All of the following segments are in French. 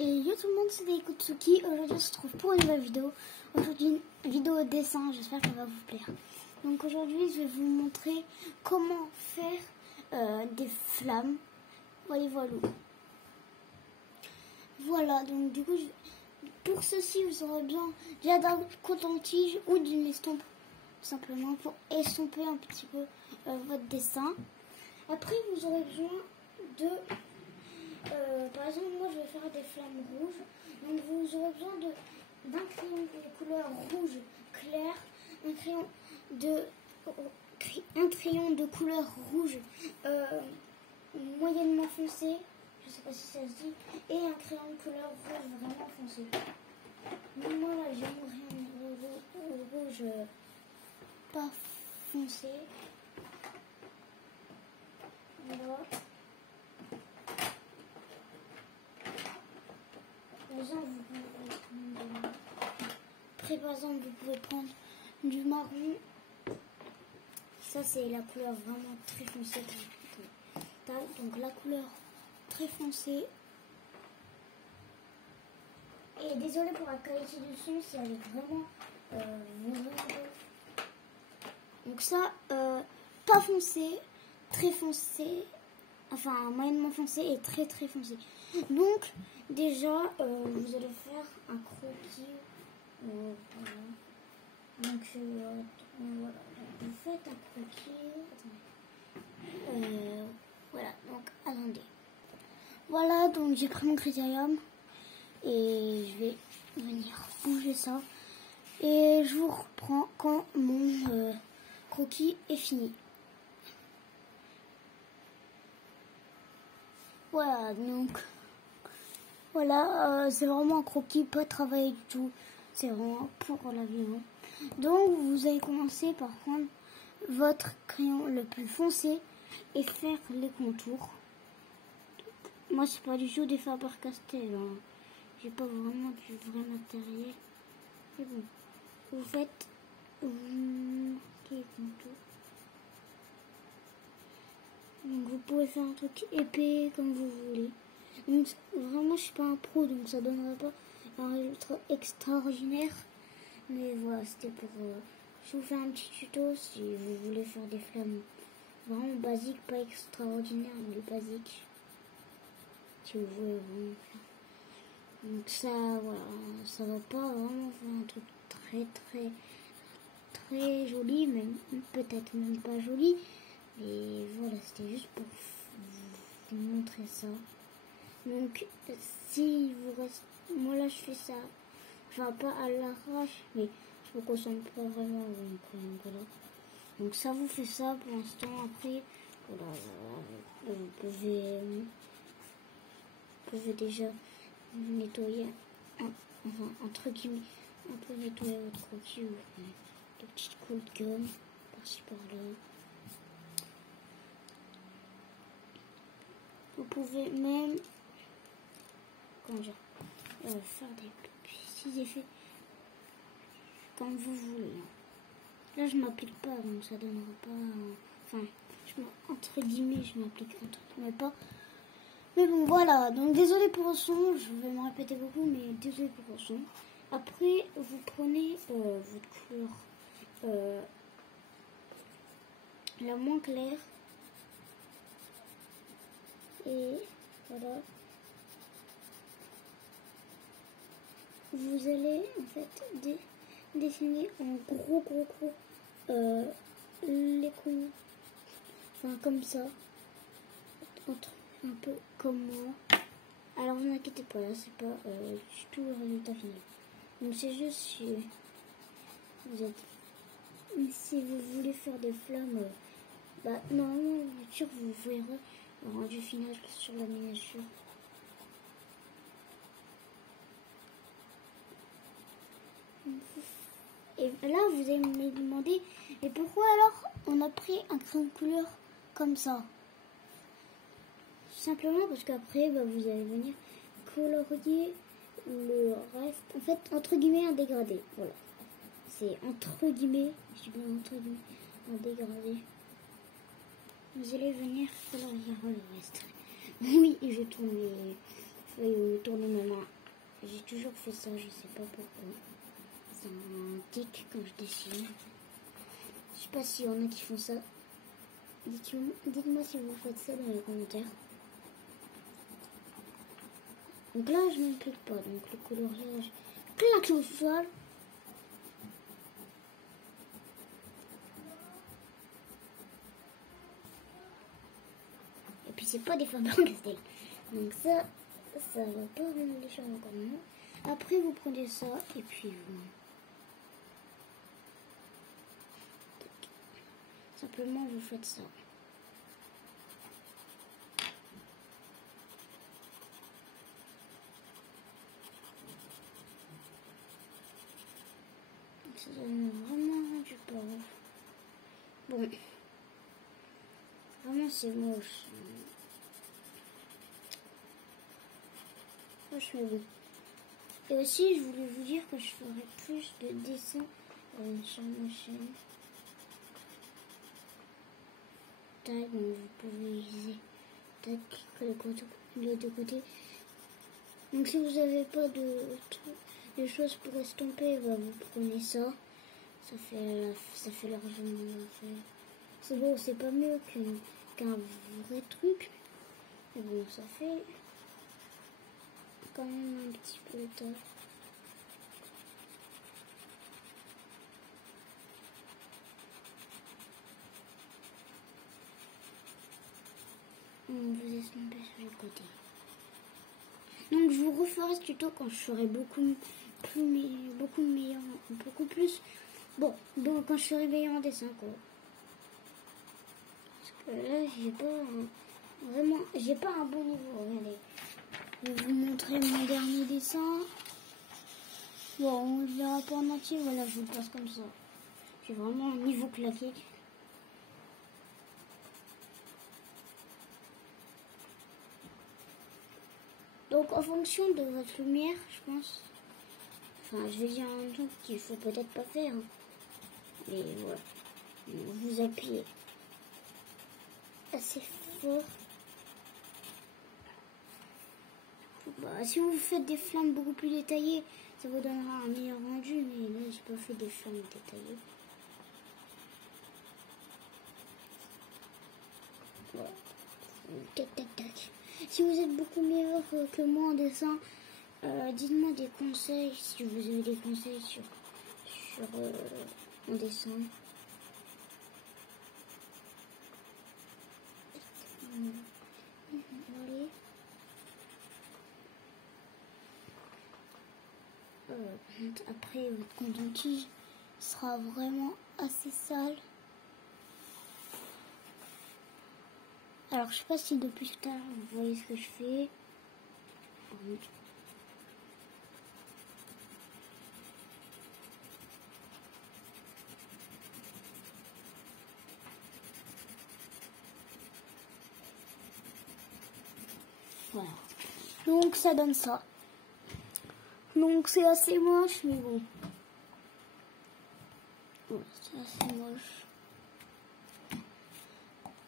Et yo tout le monde, c'est Ikutsuki. Aujourd'hui on se retrouve pour une nouvelle vidéo. Aujourd'hui une vidéo dessin, j'espère qu'elle va vous plaire. Donc aujourd'hui je vais vous montrer comment faire des flammes. Voilà, voilà. Voilà, donc du coup pour ceci vous aurez besoin déjà d'un coton-tige ou d'une estompe, simplement pour estomper un petit peu votre dessin. Après vous aurez besoin de par exemple, moi je vais faire des flammes rouges. Donc vous aurez besoin d'un crayon de couleur rouge clair, un crayon de couleur rouge moyennement foncé, je sais pas si ça se dit, et un crayon de couleur rouge vraiment foncé. Moi là j'ai mon crayon rouge pas foncé. Voilà. Après, par exemple, vous pouvez prendre du marron. Ça, c'est la couleur vraiment très foncée. Donc, la couleur très foncée. Et désolé pour la qualité du son, si elle est vraiment donc ça, pas foncé, très foncé. Enfin, moyennement foncé et très très foncé. Donc, déjà, vous allez faire un croquis. Voilà. Donc, voilà. Vous faites un croquis. Voilà, donc, attendez. Voilà, donc j'ai pris mon critérium. Et je vais venir bouger ça. Et je vous reprends quand mon croquis est fini. Voilà, donc, voilà, c'est vraiment un croquis, pas travaillé du tout. C'est vraiment pour la vidéo. Donc, vous allez commencer par prendre votre crayon le plus foncé et faire les contours. Moi, c'est pas du tout des Faber-Castell. Hein. J'ai pas vraiment du vrai matériel. C'est bon. Vous faites les contours. Donc vous pouvez faire un truc épais comme vous voulez. Donc vraiment je suis pas un pro, donc ça donnera pas un résultat extraordinaire. Mais voilà, c'était pour je vous fais un petit tuto si vous voulez faire des flammes vraiment basiques, pas extraordinaires, mais basiques. Si vous voulez vraiment faire. Donc ça voilà, ça va pas vraiment faire un truc très joli, même peut-être même pas joli. Et voilà, c'était juste pour vous montrer ça. Donc, si vous reste... Moi, là, je fais ça. Enfin, pas à l'arrache, mais je me concentre pas vraiment. Donc, voilà. Donc, ça vous fait ça pour l'instant. Après, voilà, vous pouvez déjà nettoyer, enfin, entre guillemets, un peu nettoyer votre croquis ou des petites coups de gomme par-ci par-là. Vous pouvez même faire des petits effets comme vous voulez. Là, je m'applique pas, donc ça donnera pas. Enfin, entre guillemets, je m'applique entre guillemets pas. Mais bon, voilà. Donc, désolé pour le son. Je vais me répéter beaucoup, mais désolé pour le son. Après, vous prenez votre couleur la moins claire. Et voilà, vous allez en fait dessiner en gros les coins, enfin comme ça, un peu comme moi. Alors vous inquiétez pas, là c'est pas du tout le résultat final. Donc c'est juste si vous voulez faire des flammes, normalement bien sûr vous verrez le rendu final sur la miniature. Et là vous allez me demander, mais pourquoi alors on a pris un crayon de couleur comme ça? Simplement parce qu'après vous allez venir colorier le reste, en fait entre guillemets un dégradé. Voilà, c'est entre guillemets, je dis bien entre guillemets, un dégradé. Vous allez venir colorier le reste. Oui, et je tourne les feuilles, tourner ma main toujours fait ça, je sais pas pourquoi. C'est un tic quand je dessine. Je sais pas s'il y en a qui font ça. Dites-moi si vous faites ça dans les commentaires. Donc là, je m'implique pas. Donc le coloriage, claque au sol. Et puis c'est pas des Faber-Castell. Donc ça va pas rendre les choses encore mieux. Après, vous prenez ça et puis vous... Simplement, vous faites ça. Ça donne vraiment du pas. Bon. Vraiment, c'est moche. Moche, mais bon. Et aussi, je voulais vous dire que je ferai plus de dessins sur ma chaîne. Tac, donc vous pouvez utiliser tac, les deux côtés. Donc si vous n'avez pas de choses pour estomper, bah, vous prenez ça. Ça fait largement l'affaire. C'est bon, c'est pas mieux qu'un vrai truc. Mais bon, ça fait quand même un petit peu de taf. Vous estompez sur le côté. Donc je vous referai ce tuto quand je serai beaucoup meilleur, beaucoup plus. Bon, quand je serai meilleur en dessin quoi. Parce que là j'ai pas un bon niveau. Regardez, je vais vous montrer mon dernier dessin. Bon, on ne verra pas en entier. Voilà, je vous le passe comme ça. J'ai vraiment un niveau claqué. Donc en fonction de votre lumière, je pense. Enfin, je vais dire un truc qu'il faut peut-être pas faire. Hein. Mais voilà. Vous appuyez assez fort. Bah, si vous faites des flammes beaucoup plus détaillées, ça vous donnera un meilleur rendu. Mais là, j'ai pas fait des flammes détaillées. Voilà. Tac, tac, tac. Si vous êtes beaucoup meilleur que moi en dessin, dites-moi des conseils, si vous avez des conseils sur en dessin. Allez. Après, votre compte de tige sera vraiment assez sale. Alors, je sais pas si depuis tout à l'heure vous voyez ce que je fais. Voilà. Donc, ça donne ça. Donc, c'est assez moche, mais bon. Voilà, c'est assez moche.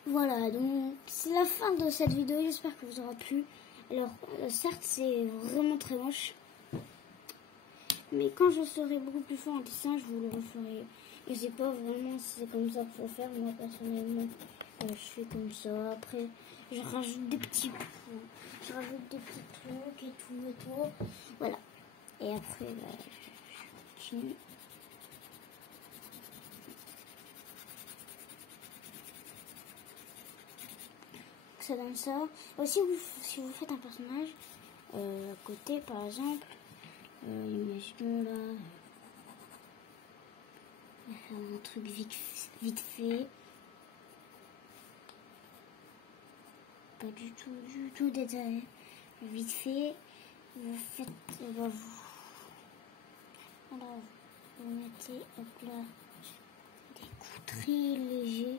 Voilà, donc c'est la fin de cette vidéo, j'espère que vous aura plu. Alors, certes, c'est vraiment très moche. Mais quand je serai beaucoup plus fort en dessin, je vous le referai. Je sais pas vraiment si c'est comme ça qu'il faut faire. Moi, personnellement, je fais comme ça. Après, je rajoute des petits trucs. Je rajoute des petits trucs et tout. Voilà. Et après, je continue. Ça donne ça. Aussi, si vous faites un personnage, à côté, par exemple, imaginons là, on va faire un truc vite fait. Pas du tout détaillé. Vite fait, vous faites, voilà, vous mettez hop là, des coups très légers.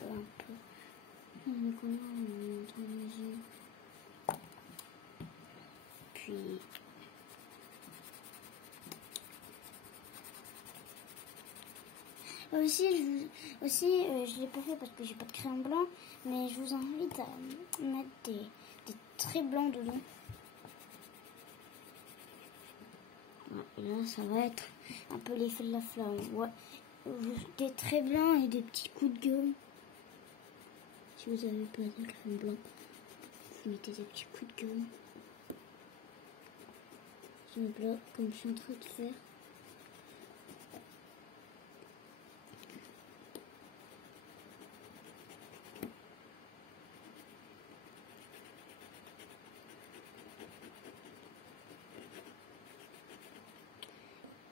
Un peu. Puis aussi, je l'ai pas fait parce que j'ai pas de crayon blanc, mais je vous invite à mettre des traits blancs dedans. Et là, ça va être un peu l'effet de la flamme. Ouais. Des traits blancs et des petits coups de gomme. Si vous avez pas de crème blanc, vous mettez des petits coups de gomme. Là, comme je suis en train de faire.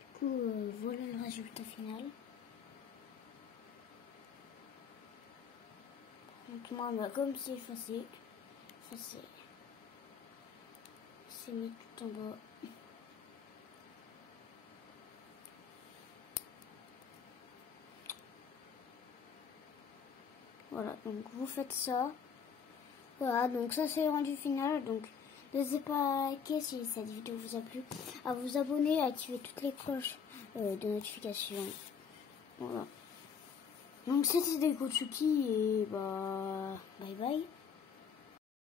Du coup, voilà le résultat final. Donc moi, bah, comme c'est effacé, ça c'est mis tout en bas. Voilà, donc vous faites ça. Voilà, donc ça c'est le rendu final. Donc n'hésitez pas à liker si cette vidéo vous a plu, à vous abonner, à activer toutes les cloches de notification. Voilà. Donc c'était des Gotsuki et bah bye bye.